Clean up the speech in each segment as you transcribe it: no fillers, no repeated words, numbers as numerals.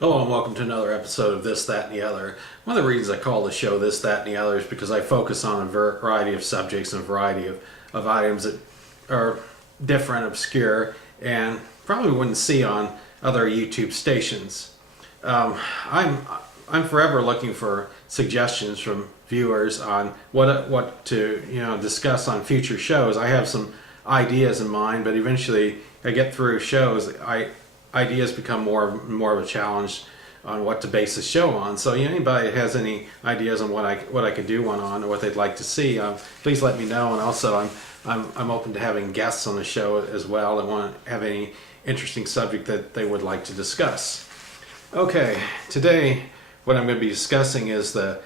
Hello and welcome to another episode of This, That, and the Other. One of the reasons I call the show This, That, and the Other is because I focus on a variety of subjects and a variety of items that are different, obscure, and probably wouldn't see on other YouTube stations. I'm forever looking for suggestions from viewers on what to discuss on future shows. I have some ideas in mind, but eventually I get through shows. Ideas become more of a challenge on what to base the show on. So anybody that has any ideas on what I could do one on or what they'd like to see, please let me know. And also I'm open to having guests on the show as well that want to have any interesting subject that they would like to discuss. Okay, today what I'm going to be discussing is the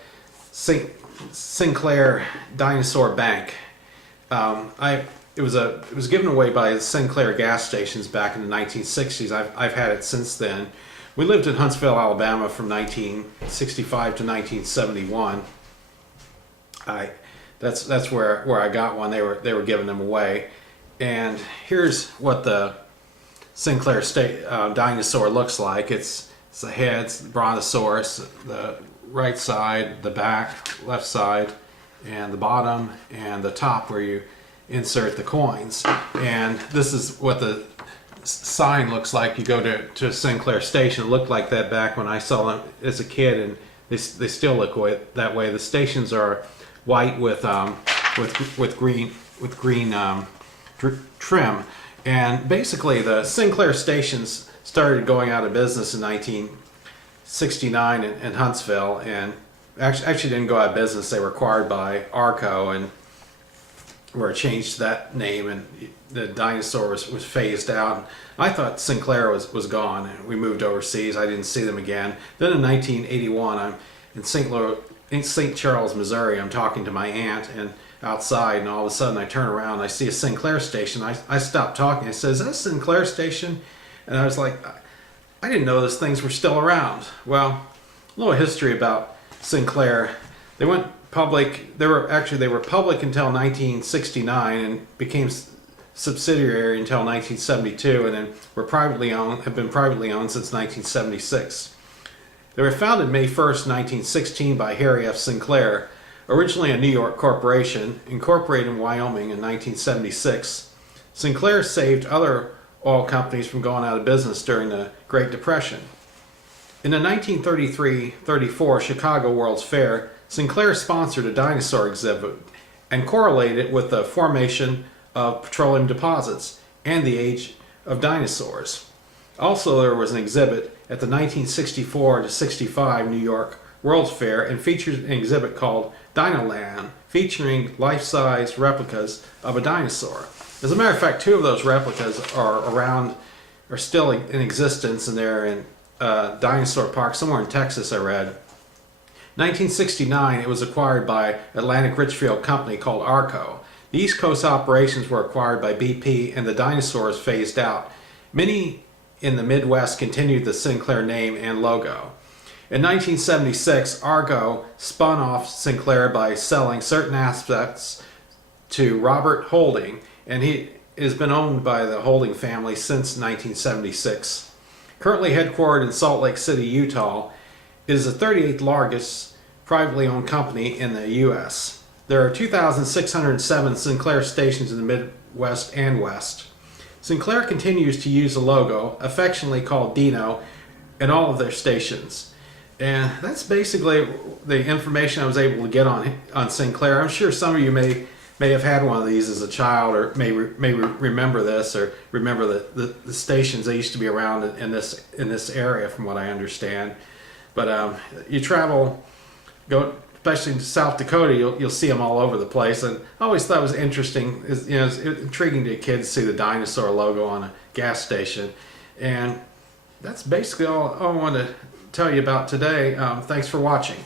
Sinclair Dinosaur Bank. It was given away by Sinclair gas stations back in the 1960s. I've had it since then. We lived in Huntsville, Alabama from 1965 to 1971. That's where I got one. They were giving them away. And here's what the Sinclair Dinosaur looks like. It's the head, it's the brontosaurus, the right side, the back, left side, and the bottom, and the top where you insert the coins. And this is what the sign looks like. You go to a Sinclair station. It looked like that back when I saw them as a kid, and they still look that way. The stations are white with green trim. And basically the Sinclair stations started going out of business in 1969 in Huntsville, and actually didn't go out of business. They were acquired by Arco, and where it changed that name, and the dinosaur was phased out. I thought Sinclair was gone, and we moved overseas. I didn't see them again. Then in 1981, I'm in St. Charles, Missouri. I'm talking to my aunt and outside, and all of a sudden I turn around and I see a Sinclair station. I stopped talking. I said, "Is that a Sinclair station?" And I was like, I didn't know those things were still around. Well, a little history about Sinclair. They went public. They were public until 1969 and became subsidiary until 1972, and then have been privately owned since 1976. They were founded May 1st, 1916 by Harry F. Sinclair, originally a New York corporation, incorporated in Wyoming in 1976. Sinclair saved other oil companies from going out of business during the Great Depression. In the 1933-34 Chicago World's Fair, Sinclair sponsored a dinosaur exhibit and correlated it with the formation of petroleum deposits and the age of dinosaurs. Also, there was an exhibit at the 1964-65 New York World's Fair, and featured an exhibit called Dinoland, featuring life-size replicas of a dinosaur. As a matter of fact, two of those replicas are still in existence, and they're in Dinosaur Park somewhere in Texas, I read. 1969, it was acquired by Atlantic Richfield Company called Arco. The East Coast operations were acquired by BP, and the dinosaurs phased out. Many in the Midwest continued the Sinclair name and logo. In 1976, Arco spun off Sinclair by selling certain aspects to Robert Holding, and he has been owned by the Holding family since 1976. Currently headquartered in Salt Lake City, Utah, it is the 38th largest privately owned company in the U.S. There are 2,607 Sinclair stations in the Midwest and West. Sinclair continues to use the logo, affectionately called Dino, in all of their stations. And that's basically the information I was able to get on Sinclair. I'm sure some of you may have had one of these as a child, or may remember this, or remember the stations. They used to be around in this area, from what I understand. But you go especially to South Dakota, you'll see them all over the place. And I always thought it was interesting. It's intriguing to kids to see the dinosaur logo on a gas station. And that's basically all I wanted to tell you about today. Thanks for watching.